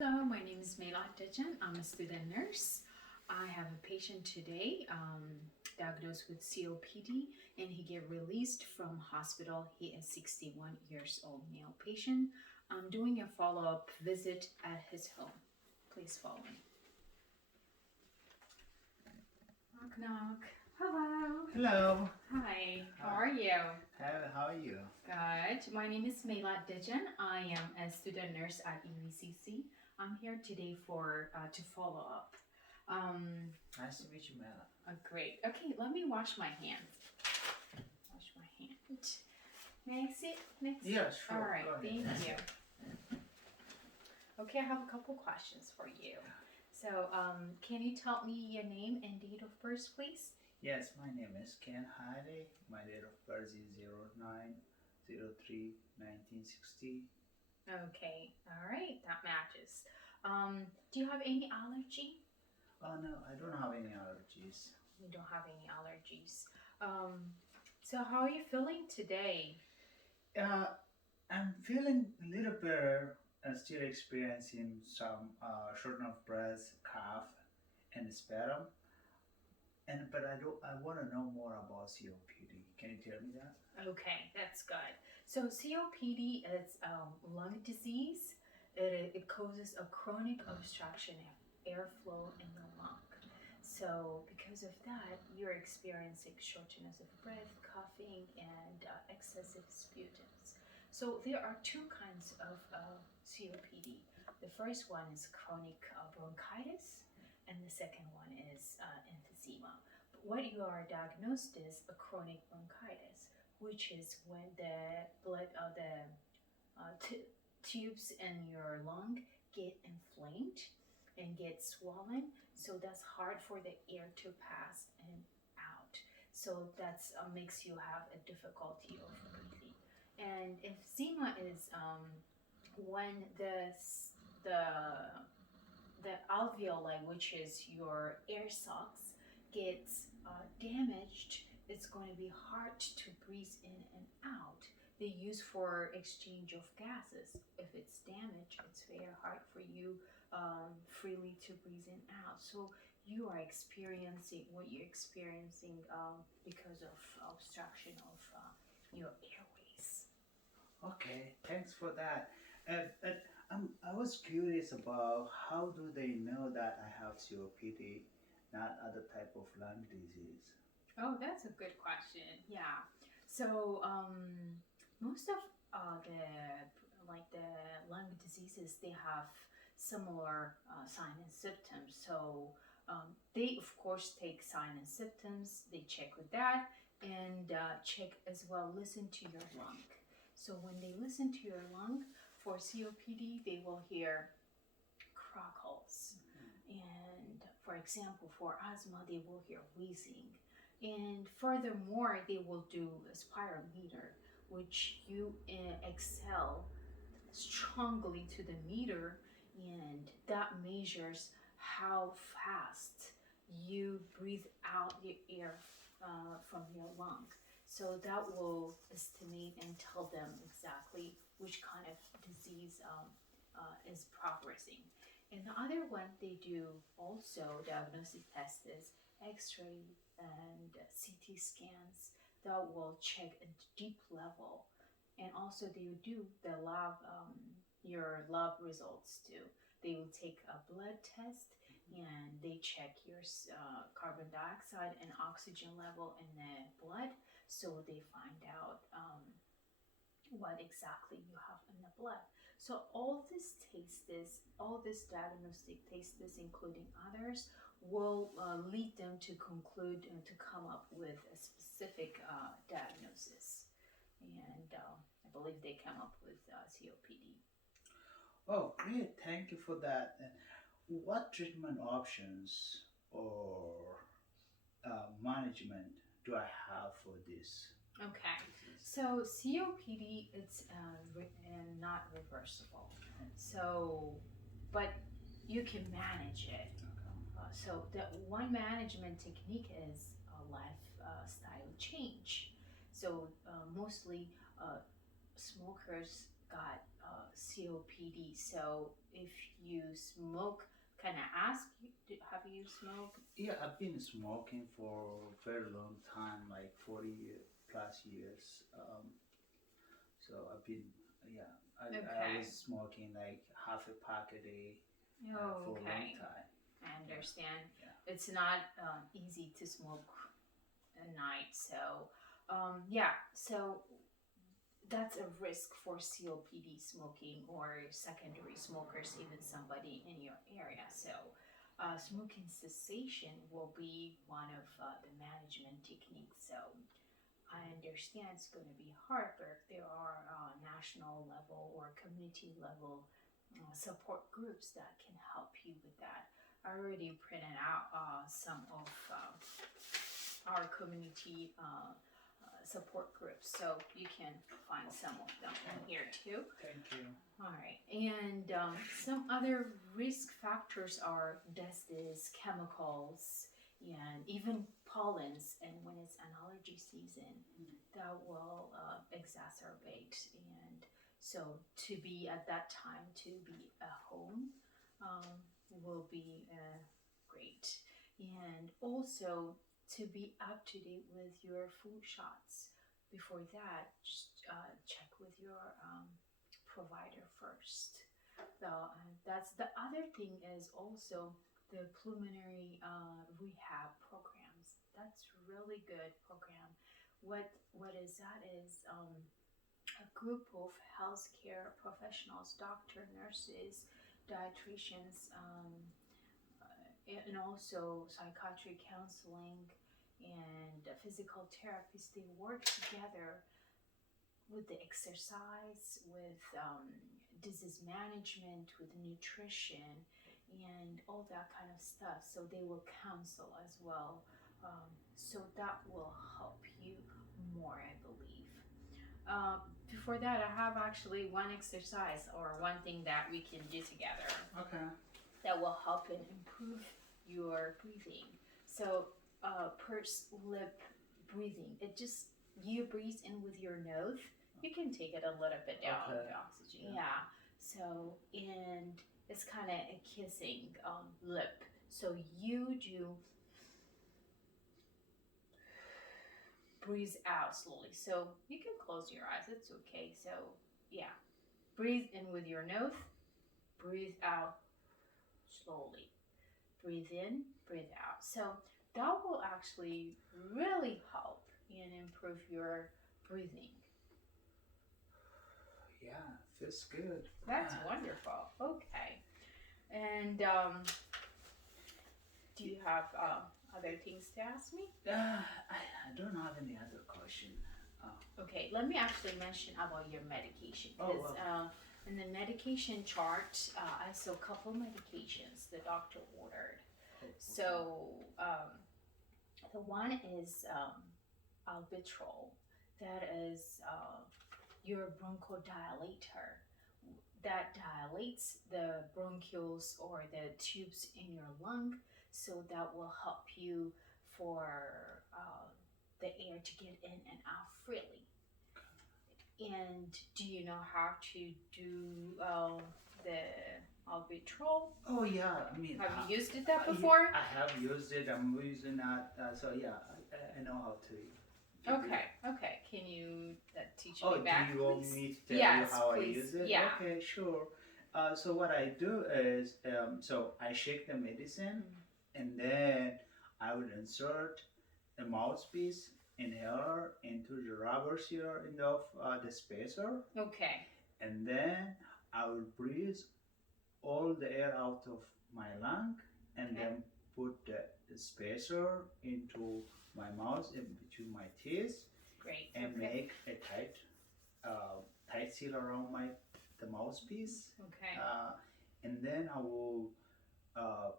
Hello, my name is Mela Dejan. I'm a student nurse. I have a patient today diagnosed with COPD and he get released from hospital. He is 61 years old male patient. I'm doing a follow-up visit at his home. Please follow me. Knock knock. Hello. Hello. Hi. How Hi. are you? How are you? Good. My name is Mela Dejan. I am a student nurse at EVCC. I'm here today for to follow up. Um, Nice to meet you, Mela. Great. Okay, let me wash my hands. Wash my hand. May I sit next? Yeah, sure. All right. Go ahead. Thank you. Okay, I have a couple questions for you. So, can you tell me your name and date of birth, please? Yes, my name is Ken Heide. My date of birth is 09/03/1960. Okay. All right. That matches. Do you have any allergy? Oh no, I don't have any allergies. You don't have any allergies. Um, so how are you feeling today? Uh, I'm feeling a little better and still experiencing some shortness of breath, cough, and sputum. But I want to know more about COPD. Can you tell me that? Okay, that's good. So COPD is lung disease. It causes a chronic obstruction of airflow in the lung. So because of that, you're experiencing shortness of breath, coughing, and excessive sputums. So there are two kinds of COPD. The first one is chronic bronchitis, and the second one is emphysema. But what you are diagnosed is a chronic bronchitis, which is when the blood, tubes in your lung get inflamed and get swollen, so that's hard for the air to pass and out. So that's makes you have a difficulty of breathing. And emphysema is when the the alveoli, which is your air sacs, gets damaged. It's going to be hard to breathe in and out. They use for exchange of gases. If it's damaged, it's very hard for you freely to breathe in and out. So you are experiencing what you're experiencing because of obstruction of your airways. Okay, thanks for that. I was curious about how do they know that I have COPD, not other type of lung disease? Oh, that's a good question. Yeah. So most of the lung diseases, they have similar sign and symptoms. So they of course take sign and symptoms. They check with that and check as well. Listen to your lung. So when they listen to your lung for COPD, they will hear crackles. And for example, for asthma, they will hear wheezing. And furthermore, they will do a spirometer, which you exhale strongly to the meter, and that measures how fast you breathe out the air from your lung. So that will estimate and tell them exactly which kind of disease is progressing. And the other one they do also diagnostic tests is X-ray and CT scans that will check a deep level, and also they will do the lab your lab results too. They will take a blood test and they check your carbon dioxide and oxygen level in the blood, so they find out what exactly you have in the blood. So all this diagnostic tests, including others, will lead them to conclude and to come up with a specific diagnosis. And I believe they come up with COPD. Oh, great! Thank you for that. And what treatment options or management do I have for this Okay, disease? so COPD it's not reversible. So, but you can manage it. So the one management technique is a lifestyle change. So mostly smokers got COPD. So if you smoke, can I ask you, have you smoked? Yeah, I've been smoking for a very long time, like 40 plus years. So I've been, yeah, I was Okay. smoking like half a pack a day Oh, for a long okay. time. I Yeah, understand. yeah. It's not easy to smoke at night. So, yeah. So that's a risk for COPD smoking or secondary smokers, even somebody in your area. So, smoking cessation will be one of the management techniques. So, I understand it's going to be hard, but there are national level or community level support groups that can help you with that. I already printed out some of our community support groups, so you can find some of them in here too. Thank you. All right, and some other risk factors are dusts, chemicals, and even pollens. And when it's an allergy season, that will exacerbate. And so, to be at that time, to be at home will be great. And also to be up to date with your flu shots. Before that, just check with your provider first. So that's the other thing is also the pulmonary rehab programs. That's really good program. What is that is a group of healthcare professionals, doctor, nurses, dietitians, and also psychiatric counseling and physical therapists. They work together with the exercise, with disease management, with nutrition, and all that kind of stuff. So they will counsel as well. So that will help you more, I believe. Uh, Before that, I have actually one exercise or one thing that we can do together Okay. that will help and improve your breathing. So, pursed lip breathing. It just you breathe in with your nose. You can take it a little bit down Okay. the oxygen. Yeah. Yeah. So, and it's kind of a kissing lip. So you do breathe out slowly. So you can close your eyes. It's okay. So yeah, breathe in with your nose. Breathe out slowly. Breathe in, breathe out. So that will actually really help and improve your breathing. Yeah, feels good. That's wonderful. Okay. And do you have other things to ask me? I don't have any other question. Okay, let me actually mention about your medication Oh, because wow. in the medication chart, I saw a couple medications the doctor ordered. Oh, okay. So the one is albuterol. That is your bronchodilator. That dilates the bronchioles or the tubes in your lung, so that will help you for the air to get in and out freely. And do you know how to do the albuterol? Oh yeah, I mean, Have you used it that before? I have used it. I'm using that. So yeah, I know how to. Okay, okay. Can you teach Oh, me back, do you want please? me to tell you Yes, how I please. use it? Yeah. Okay, sure. So what I do is, so I shake the medicine, and then I would insert a mouthpiece inhaler into the rubber seal end of the spacer, Okay. and then I would breathe all the air out of my lung, and Okay. then put the spacer into my mouth in between my teeth, Great. and Okay. make a tight seal around the mouthpiece. Okay. And then I will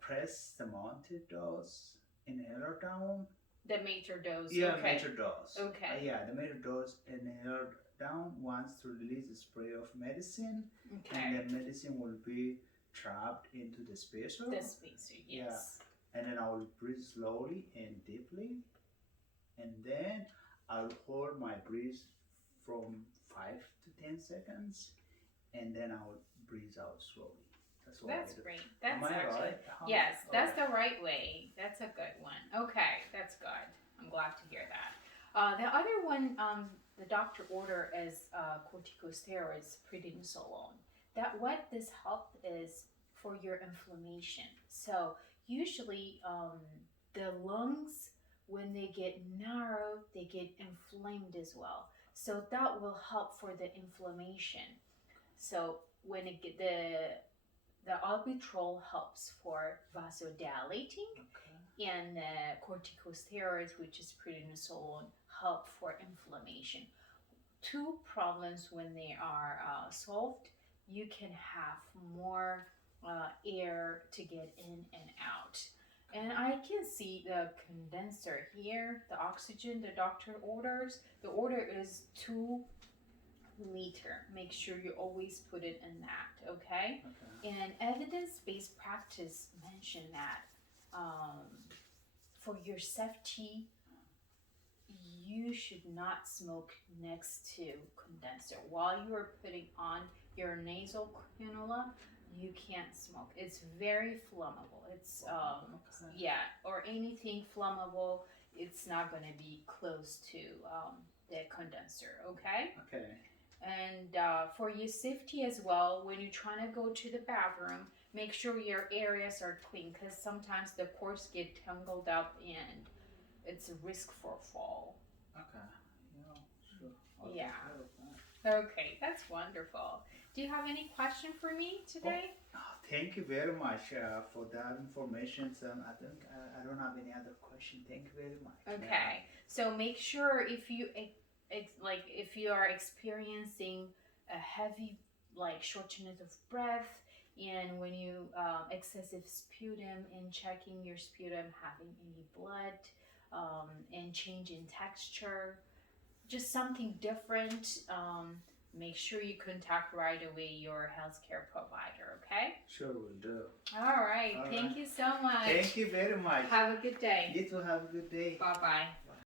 press the mounted dose inhaler down. The major dose. Yeah, Okay. major dose. Okay. Yeah, the major dose inhaler down once to release the spray of medicine, Okay. and the medicine will be trapped into the spacer. The spacer. Yes. And then I will breathe slowly and deeply, and then I'll hold my breath from 5 to 10 seconds, and then I would breathe out slowly. That's what That's I do. great. That's Am I actually, right? yes, that's Okay. the right way. That's a good one. Okay, that's good. I'm glad to hear that. The other one, the doctor order is corticosteroids, prednisolone. That what this help is for your inflammation. So usually, the lungs when they get narrow, they get inflamed as well. So that will help for the inflammation. So when it get the albuterol helps for vasodilating, Okay. and the corticosteroids, which is prednisolone, help for inflammation. Two problems when they are solved, you can have more air to get in and out. And I can see the condenser here, the oxygen the doctor orders. The order is 2 liter. Make sure you always put it in that, okay? Okay. And evidence-based practice mention that for your safety, you should not smoke next to condenser. While you are putting on your nasal cannula, you can't smoke. It's very flammable. It's Okay. yeah, or anything flammable. It's not gonna be close to the condenser. Okay. Okay. And for your safety as well, when you're trying to go to the bathroom, make sure your areas are clean because sometimes the cords get tangled up and it's a risk for fall. Okay. Yeah. Sure. I'll Yeah. take care of that. Okay, that's wonderful. Do you have any question for me today? Thank you very much for that information. I think I don't have any other question. Thank you very much. Okay, so make sure if you like if you are experiencing a heavy like shortness of breath and when you excessive sputum and checking your sputum having any blood and change in texture, just something different. Make sure you contact right away your healthcare provider. Okay. Sure will do. All right. All Thank right. you so much. Thank you very much. Have a good day. You too have a good day. Bye bye.